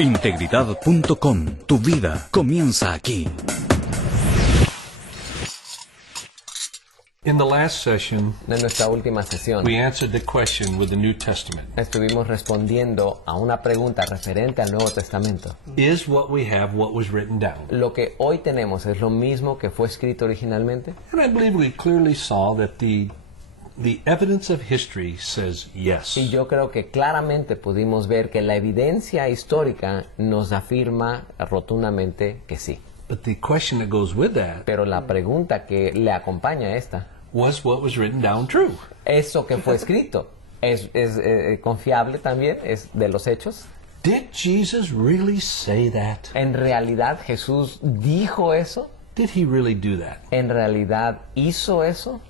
Integridad.com. Tu vida comienza aquí. In the last session, En nuestra última sesión, we answered the question with the New Testament. estuvimos respondiendo a una pregunta referente al Nuevo Testamento. Is what we have what was written down? ¿Lo que hoy tenemos es lo mismo que fue escrito originalmente? And I believe we clearly saw that the evidence of history says yes. Y yo creo que claramente pudimos ver que la evidencia histórica nos afirma rotundamente que sí. But the question that goes with that, Pero la pregunta que le acompaña a esta, was what was written down true? ¿eso que fue escrito es confiable también? ¿Es de los hechos? Did Jesus really say that? ¿En realidad Jesús dijo eso? Did he really do that? ¿En realidad hizo eso?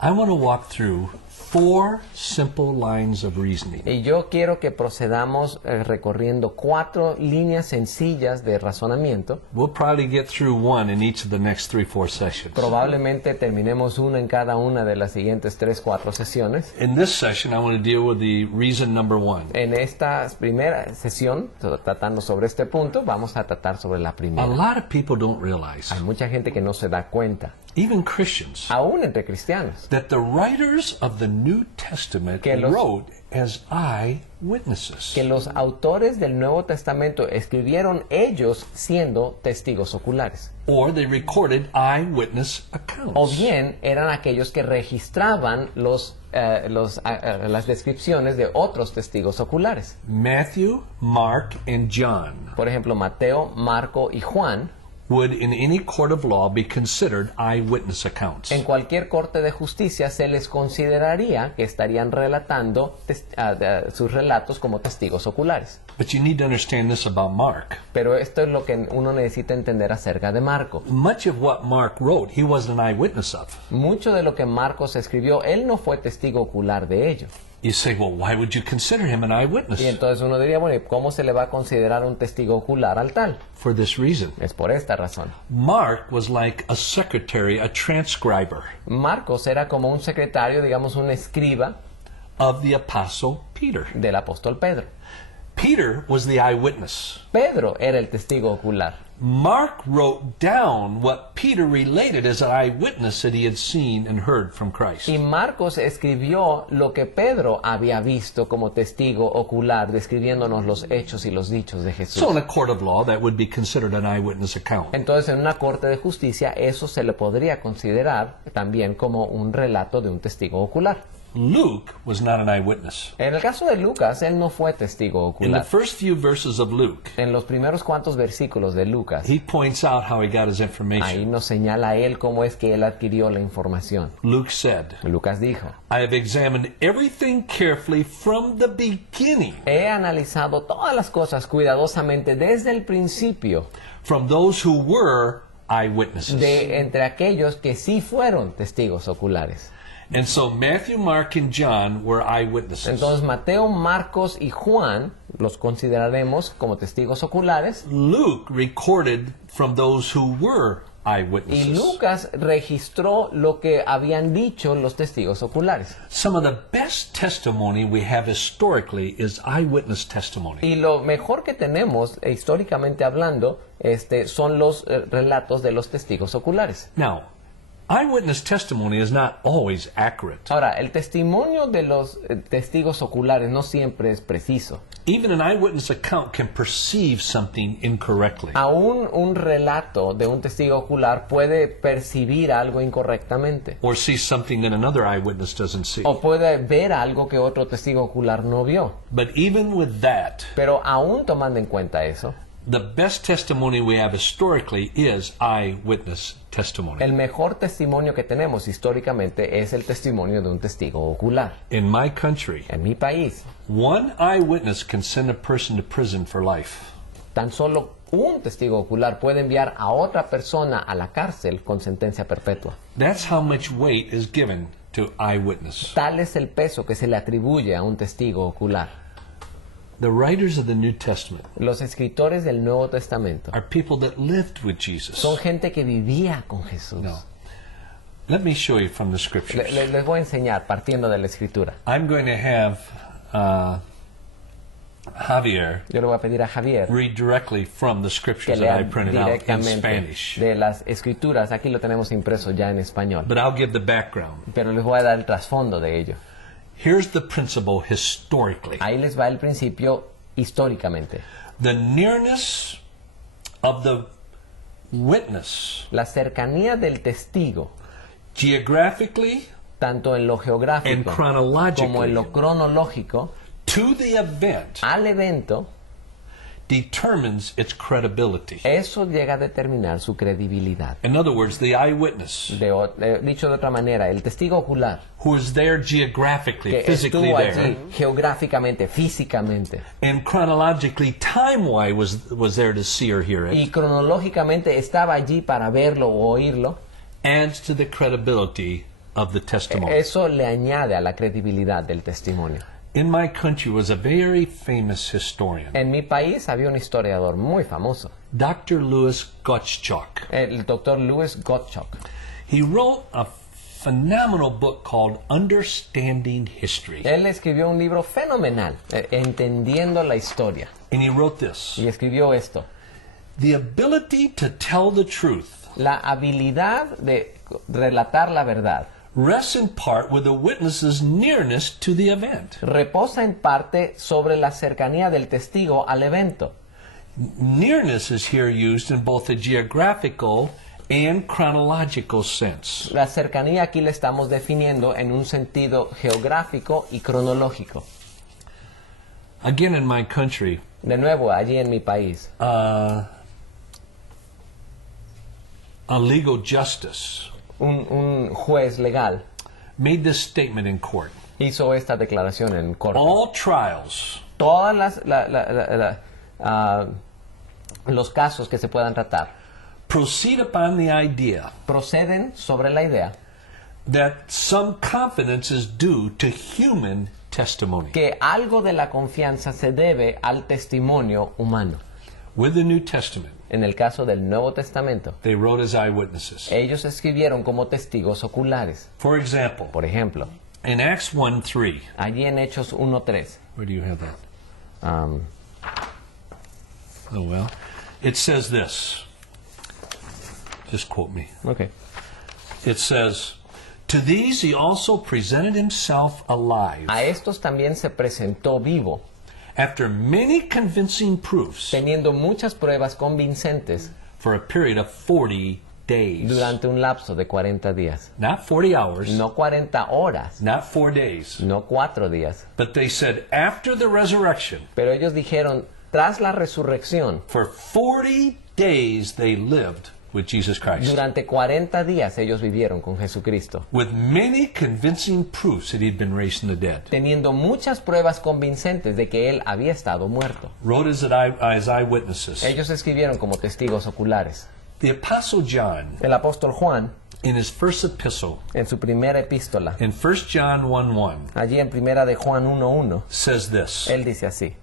I want to walk through 4 simple lines of reasoning. Y yo quiero que procedamos recorriendo 4 líneas sencillas de razonamiento. We'll probably get through one in each of the next 3-4 sessions. Probablemente terminemos una en cada una de las siguientes 3-4 sesiones. In this session, I want to deal with the reason number 1. En esta primera sesión, tratando sobre este punto, vamos a tratar sobre la A primera. lot of people don't realize, Hay mucha gente que no se da cuenta, even Christians, aún entre cristianos, that the writers of the New Testament Que los- wrote as eyewitnesses. que los autores del Nuevo Testamento escribieron ellos siendo testigos oculares. Or they recorded eyewitness accounts. O bien eran aquellos que registraban las descripciones de otros testigos oculares. Matthew, Mark, and John Por ejemplo, Mateo, Marco y Juan, would in any court of law be considered eyewitness accounts. en cualquier corte de justicia se les consideraría que estarían relatando sus relatos como testigos oculares. But you need to understand this about Mark. Pero esto es lo que uno necesita entender acerca de Marco. Much of what Mark wrote, he wasn't an eyewitness of. Mucho de lo que Marcos escribió, él no fue testigo ocular de ello. You say, well, why would you consider him an eyewitness? Y entonces uno diría, bueno, ¿y cómo se le va a considerar un testigo ocular al tal? For this reason. Es por esta razón. Mark was like a secretary, a transcriber Marcos era como un secretario, digamos un escriba of the apostle Peter. del apóstol Pedro. Peter was the eyewitness. Pedro era el testigo ocular. Mark wrote down what Peter related as an eyewitness that he had seen and heard from Christ. Y Marcos escribió lo que Pedro había visto como testigo ocular, describiéndonos los hechos y los dichos de Jesús. So in a court of law, that would be considered an eyewitness account. Entonces, en una corte de justicia, eso se le podría considerar también como un relato de un testigo ocular. Luke was not an eyewitness. En el caso de Lucas, él no fue testigo In the ocular. first few verses of Luke, En los primeros cuantos versículos de Lucas, he points out how he got his ahí information. nos señala a él cómo es que él adquirió la información. Luke said, Lucas dijo, I have examined everything carefully from the beginning, he analizado todas las cosas cuidadosamente desde el principio from those who were eyewitnesses. de entre aquellos que sí fueron testigos oculares. And so Matthew, Mark, and John were eyewitnesses. Entonces Mateo, Marcos y Juan los consideraremos como testigos oculares Luke recorded from those who were y eyewitnesses. Lucas registró lo que habían dicho los testigos oculares. Some of the best testimony we have historically is eyewitness testimony. Y lo mejor que tenemos, históricamente hablando, son los relatos de los testigos oculares. Now, eyewitness testimony is not always accurate. Ahora, el testimonio de los testigos oculares no siempre es preciso. Even an eyewitness account can perceive something incorrectly. Aún un relato de un testigo ocular puede percibir algo incorrectamente. Or see something that another eyewitness doesn't see. O puede ver algo que otro testigo ocular no vio. But even with that, Pero aún tomando en cuenta eso, the best testimony we have historically is eyewitness testimony. el mejor testimonio que tenemos históricamente es el testimonio de un testigo ocular. In my country, En mi país, one eyewitness can send a person to prison for life. tan solo un testigo ocular puede enviar a otra persona a la cárcel con sentencia perpetua. That's how much weight is given to eyewitness. Tal es el peso que se le atribuye a un testigo ocular. The writers of the New Testament Los escritores del Nuevo Testamento are people that lived with Jesus. son gente que vivía con Jesús. No. Let me show you from the scriptures. Les voy a enseñar partiendo de la escritura. I'm going to have Javier Yo le voy a pedir a Javier read directly from the que scriptures that I lea printed out in directamente Spanish. de las escrituras. Aquí lo tenemos impreso ya en español. But I'll give the background. Pero les voy a dar el trasfondo de ello. Here's the principle historically. Ahí les va el principio históricamente. The nearness of the witness, La cercanía del testigo, geographically tanto en lo and geográfico como en chronologically, lo cronológico, to the event al evento, determines its credibility. eso llega a determinar su credibilidad. In other words, the eyewitness Dicho de otra manera, el testigo ocular who is there geographically, que physically estuvo there, allí geográficamente, físicamente and chronologically, time-wise was there to see or hear it, y cronológicamente estaba allí para verlo o oírlo, adds to the credibility of the testimony. eso le añade a la credibilidad del testimonio. In my country was a very famous historian, En mi país había un historiador muy famoso, Dr. Louis Gottschalk. el doctor Louis Gottschalk. He wrote a phenomenal book called Understanding History. Él escribió un libro fenomenal, Entendiendo la Historia, And he wrote this: y escribió esto: the ability to tell the truth la habilidad de relatar la verdad rests in part with the witness's nearness to the event. reposa en parte sobre la cercanía del testigo al evento. Nearness is here used in both a geographical and chronological sense. La cercanía aquí la estamos definiendo en un sentido geográfico y cronológico. Again, in my country, De nuevo, allí en mi país, a legal justice un juez legal made this statement in court: hizo esta declaración en corte. all trials Todas los casos que se puedan tratar proceed upon the idea proceden sobre la idea that some confidence is due to human testimony. que algo de la confianza se debe al testimonio humano. With the New Testament, En el caso del Nuevo Testamento, they wrote as eyewitnesses. ellos escribieron como testigos oculares. For example, Por ejemplo, in Acts 1:3, allí en Hechos 1:3, where do you have that? um, Oh, well. It says this. Just quote me. okay. It says, to these he also presented himself alive, A estos también se presentó vivo, after many convincing proofs, teniendo muchas pruebas convincentes for a period of 40 days. durante un lapso de 40 días. Not 40 hours, No 40 horas, not 4 days. no 4 días. But they said after the resurrection, Pero ellos dijeron, tras la resurrección, for 40 days they lived with Jesus Christ, durante 40 días ellos vivieron con Jesucristo, with many convincing proofs that he'd been raised from the dead. teniendo muchas pruebas convincentes de que Él había estado muerto. Wrote as eyewitnesses. Ellos escribieron como testigos oculares. The Apostle John, El apóstol Juan, in his first epistle, en su primera epístola, in 1 John 1:1, allí en primera de Juan 1:1, says this: él dice así: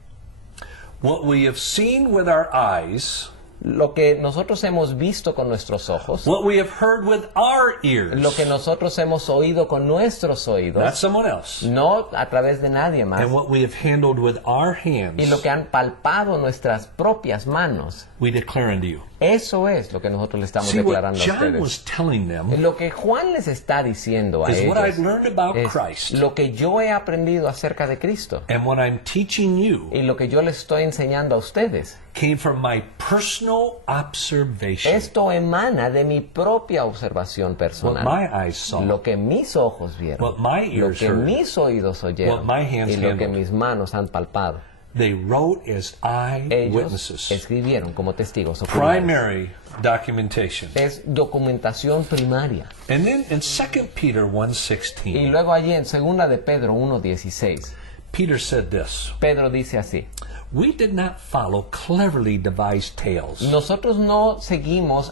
what we have seen with our eyes, lo que nosotros hemos visto con nuestros ojos, what we have heard with our ears, lo que nosotros hemos oído con nuestros not oídos, someone else, no a través de nadie más, and what we have handled with our y lo hands, que han palpado nuestras propias manos, we declare unto you. eso es lo que nosotros le estamos See, what declarando a John ustedes. was telling them Lo que Juan les está diciendo a is what I've ellos learned about es Christ, lo que yo he aprendido acerca de Cristo and what I'm teaching you y lo que yo les estoy enseñando a ustedes. came from my personal observation, Esto emana de mi propia observación what personal. my eyes saw, Lo que mis ojos vieron, what my lo ears que heard, mis oídos oyeron what my hands y lo que handled. mis manos han palpado. They wrote as Ellos eyewitnesses. escribieron como testigos oculares. Primary documentation. Es documentación primaria. And then in 2 Peter Y 1:16, luego allí en 2 de Pedro 1:16, Peter said this: Pedro dice así: we did not follow cleverly devised tales, nosotros no seguimos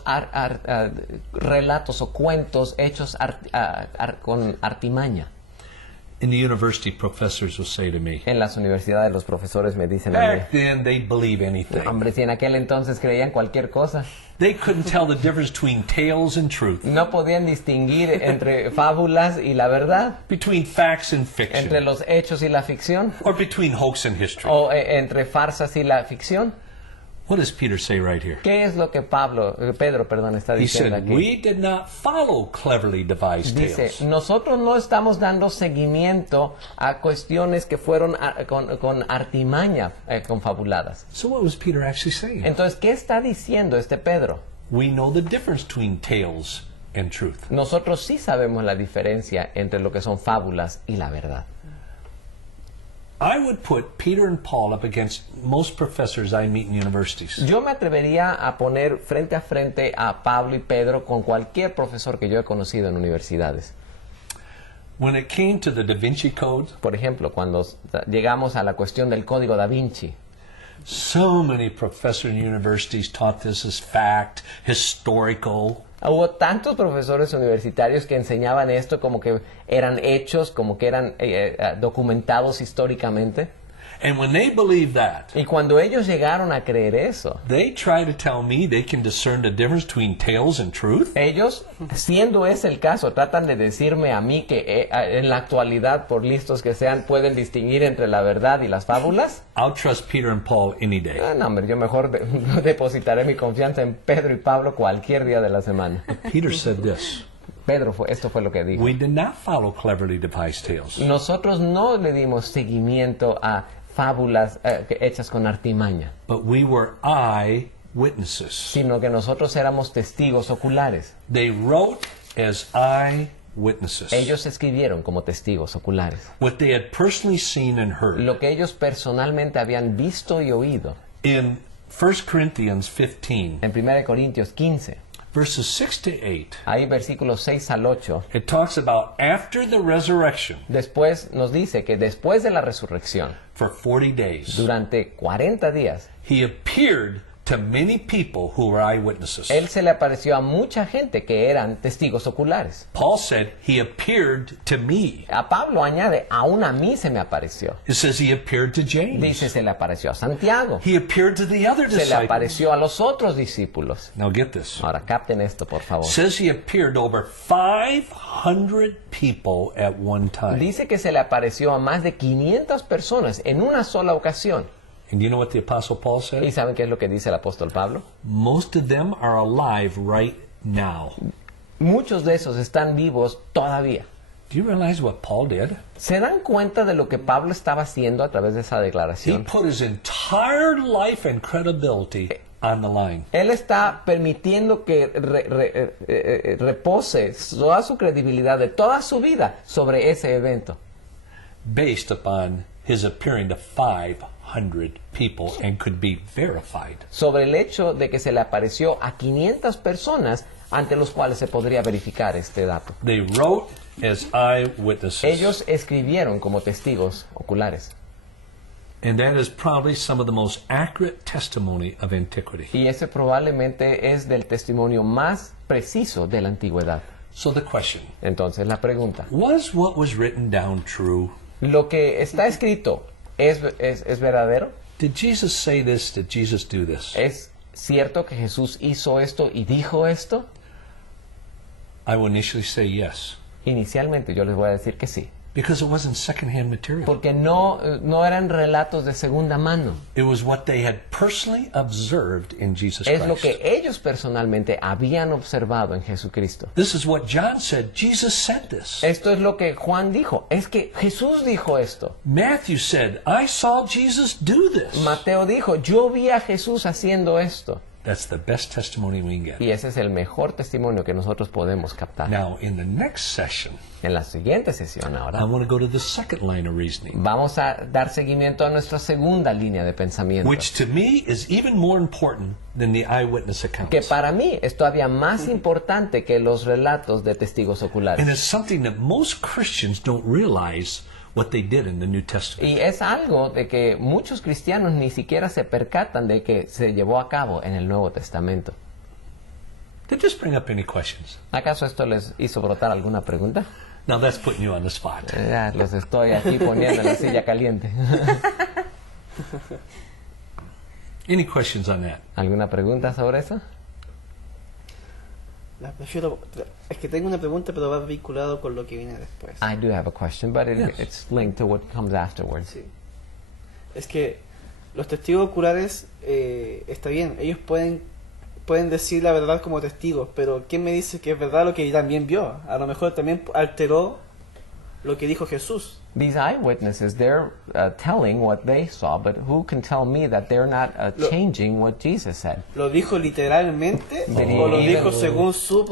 relatos o cuentos hechos con artimaña, In the university, professors will say to me, En las universidades los profesores me dicen a mí, back then they believe anything. hombre, si en aquel entonces creían cualquier cosa, They couldn't tell the difference between tales and truth, no podían distinguir entre fábulas y la verdad, between facts and entre fiction, los hechos y la ficción, or between hoax and history. o entre farsas y la ficción. What does Peter say right here? ¿Qué es lo que Pedro está He diciendo said, aquí? we did not follow cleverly devised Dice, tales. nosotros no estamos dando seguimiento a cuestiones que fueron con artimaña confabuladas. So what was Peter actually saying? Entonces, ¿qué está diciendo este Pedro? We know the difference between tales and truth. Nosotros sí sabemos la diferencia entre lo que son fábulas y la verdad. I would put Peter and Paul up against most professors I meet in universities. Yo me atrevería a poner frente a frente a Pablo y Pedro con cualquier profesor que yo he conocido en universidades. When it came to the Da Vinci Code, Por ejemplo, cuando llegamos a la cuestión del Código Da Vinci, so many professors in universities taught this as fact, historical. hubo tantos profesores universitarios que enseñaban esto como que eran hechos, como que eran documentados históricamente. And when they believe that, Y cuando ellos llegaron a creer eso, they try to tell me they can discern the difference between tales and truth. ellos, siendo ese el caso, tratan de decirme a mí que en la actualidad, por listos que sean, pueden distinguir entre la verdad y las fábulas. I'll trust Peter and Paul any day. No, hombre, yo mejor depositaré mi confianza en Pedro y Pablo cualquier día de la semana. Peter said this, Esto fue lo que dijo. we did not follow cleverly devised tales. Nosotros no le dimos seguimiento a fábulas hechas con artimaña, But we were eyewitnesses. sino que nosotros éramos testigos oculares. They wrote as eyewitnesses. Ellos escribieron como testigos oculares What they had personally seen and heard. lo que ellos personalmente habían visto y oído. In 1 Corinthians 15, En 1 Corintios 15, verses 6 to 8, ahí versículos 6 al 8, it talks about after the resurrection después nos dice que después de la resurrección, for 40 days, durante 40 días, he appeared to many people who were eyewitnesses. Él se le apareció a mucha gente que eran testigos oculares. Paul said, he appeared to me. A Pablo añade, aún a mí se me apareció. It says he appeared to James. Dice, se le apareció a Santiago. He appeared to the other Se le disciples. apareció a los otros discípulos. Now get this. Ahora, capten esto, por favor. It says he appeared to over 500 people at one time. Dice que se le apareció a más de 500 personas en una sola ocasión. And do you know what the Apostle Paul ¿Y said? saben qué es lo que dice el apóstol Pablo? Most of them are alive right now. Muchos de esos están vivos todavía. Do you realize what Paul did? ¿Se dan cuenta de lo que Pablo estaba haciendo a través de esa He declaración? put his entire life and credibility on the line. Él está permitiendo que repose toda su credibilidad de toda su vida sobre ese evento, Based upon his appearing to 500 people and could be verified. sobre el hecho de que se le apareció a 500 personas ante los cuales se podría verificar este dato. They wrote as eyewitnesses. Ellos escribieron como testigos oculares. And that is probably some of the most accurate testimony of antiquity. Y ese probablemente es del testimonio más preciso de la antigüedad. So the question, Entonces la pregunta, was what was written down true? ¿lo que está escrito es verdadero? Did Jesus say this? Did Jesus do this? ¿Es cierto que Jesús hizo esto y dijo esto? I will initially say yes. Inicialmente yo les voy a decir que sí, Because it wasn't secondhand material. porque no eran relatos de segunda mano. It was what they had personally observed in Jesus Es lo Christ. que ellos personalmente habían observado en Jesucristo. This is what John said. Jesus said this. Esto es lo que Juan dijo. Es que Jesús dijo esto. Matthew said, I saw Jesus do this. Mateo dijo, yo vi a Jesús haciendo esto. That's the best testimony we can get. Y ese es el mejor testimonio que nosotros podemos captar. Now, in the next session, En la siguiente sesión I ahora, want to go to the second line of reasoning, vamos a dar seguimiento a nuestra segunda línea de pensamiento. which to me is even more important than the eyewitness Que accounts. para mí es todavía más importante que los relatos de testigos oculares. And it's something that most Christians don't realize what they did in the New Testament. Y es algo de que muchos cristianos ni siquiera se percatan de que se llevó a cabo en el Nuevo Testamento. Did this bring up any questions? ¿Acaso esto les hizo brotar alguna pregunta? Now that's putting you on the spot. Ya los estoy aquí poniendo en la silla caliente. Any questions on that? ¿Alguna pregunta sobre eso? Es que tengo una pregunta, pero va vinculado con lo que viene después. I do have a question, but Yes. it's linked to what comes afterwards. Sí. Es que los testigos oculares, está bien, ellos pueden decir la verdad como testigos, pero ¿quién me dice que es verdad lo que también vio? A lo mejor también alteró lo que dijo Jesús. These eyewitnesses, they're telling what they saw, but who can tell me that they're not changing what Jesus said? ¿Lo dijo literalmente Did he o lo even- dijo según su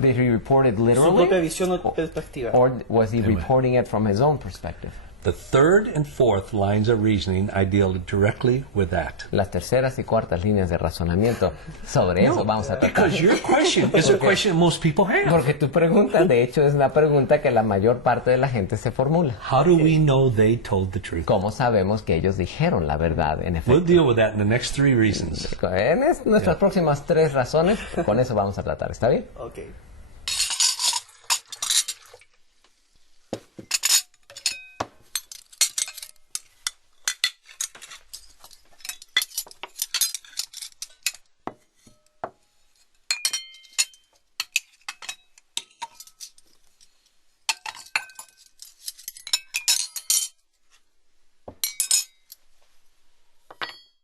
Did he report it propia literally, visión o perspectiva? or was he reporting it from his own perspective? The third and fourth lines of reasoning, I deal directly with that. Las terceras y cuartas líneas de razonamiento, sobre eso vamos a tratar. Because your question is a question most people have. Porque tu pregunta, de hecho, es una pregunta que la mayor parte de la gente se formula. How do we know they told the truth? ¿Cómo sabemos que ellos dijeron la verdad, en We'll efecto? deal with that in the next 3 reasons. En nuestras próximas 3 razones, con eso vamos a tratar, ¿está bien? Ok.